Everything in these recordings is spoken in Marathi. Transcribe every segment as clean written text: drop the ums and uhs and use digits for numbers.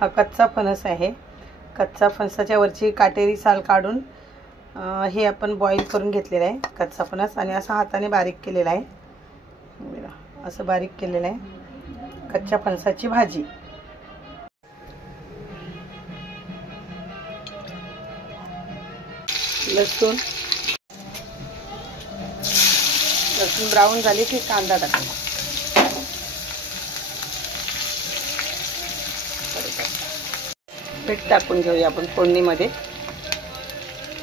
हा कच्चा फणस आहे। कच्चा फणसाच्या वरची काटेरी साल काढून हे आपण बॉईल करून घेतलेला आहे कच्चा फणस, आणि असा हाताने बारीक केलेला आहे। असं बारीक केलेलं आहे कच्च्या फणसाची भाजी। लसूण ब्राऊन झाली की कांदा टाकायचा। मीठ टाकून घेऊया आपण फोडणीमध्ये।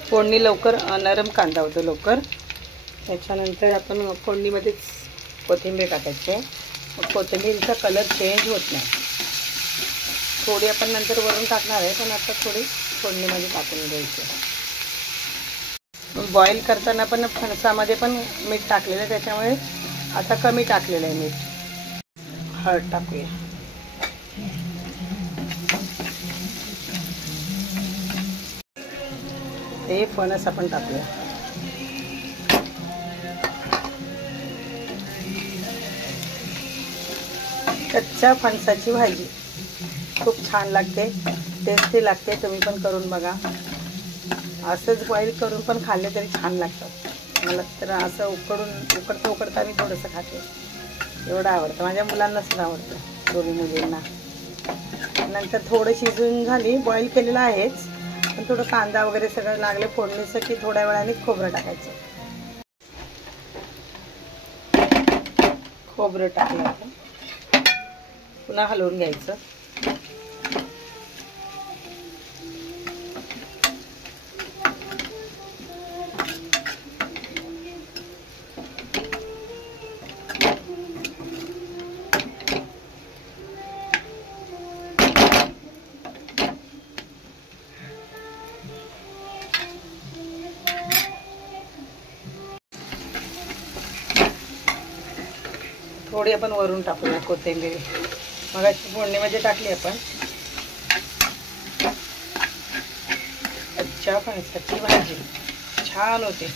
फोडणी लवकर नरम कांदा होतो लवकर। त्याच्यानंतर आपण फोडणीमध्येच कोथिंबीर टाकायची आहे। मग कोथिंबीरचा कलर चेंज होत नाही। थोडी आपण नंतर वरून टाकणार आहे, पण आता थोडी फोडणीमध्ये टाकून द्यायची। मग बॉईल करताना पण फणसामध्ये पण मीठ टाकलेलं आहे, त्याच्यामुळे आता कमी टाकलेलं आहे मीठ। हळद टाकूया। हे फणस आपण टाकूया। कच्च्या फणसाची भाजी खूप छान लागते, टेस्टी लागते। तुम्ही पण करून बघा। असंच बॉईल करून पण खाल्ले तरी छान लागतात। मला तर असं उकडता मी थोडंसं खाते, एवढं आवडतं। माझ्या मुलांना सुद्धा आवडतं, दोन्ही मुलींना। नंतर थोडं शिजून झाली, बॉईल केलेलं आहेच, पण थोडं कांदा वगैरे सगळं लागले फोडणीचं की थोड्या वेळाने खोबरं टाकायचं। खोबरं टाकलं आपण, पुन्हा हलवून घ्यायचं। थोडी आपण वरून टाकूया कोथिंबीर, मगाशी फोडणीमध्ये टाकली आपण। कच्च्या फणसाची भाजी छान होते।